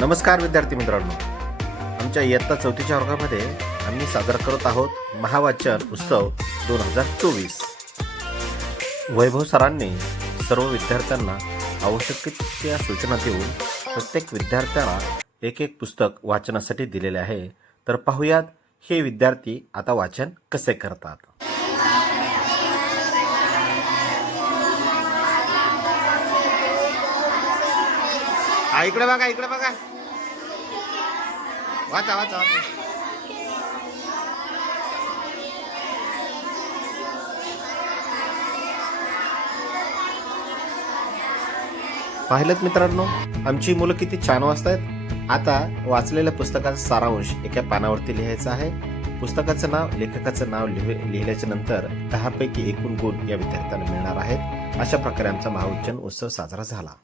नमस्कार विद्यार्थी मित्रांनो, आमच्या इयत्ता 4थीच्या वर्गामध्ये आम्ही साजरा करत आहोत महावाचन उत्सव 2024। वैभव सरांनी सर्व विद्यार्थ्यांना आवश्यक त्या सूचना देऊन प्रत्येक विद्यार्थ्याला एक एक पुस्तक वाचनासाठी दिलेले आहे। तर पाहूयात हे विद्यार्थी आता वाचन कसे करतात। इकडे बघा, इकडे बघा, वाचा वाचा वाचा। पाहिलं मित्रांनो, आमची मुलं किती छान वाचतायत। आता वाचलेल्या पुस्तकाचा सारांश एका पानावरती लिहायचा आहे। पुस्तकाचं नाव, लेखकाचं नाव लिहिल्याच्या नंतर 10 पैकी एकूण गुण या विद्यार्थ्यांना मिळणार आहेत। अशा प्रकारे आमचा महावाचन उत्सव साजरा झाला।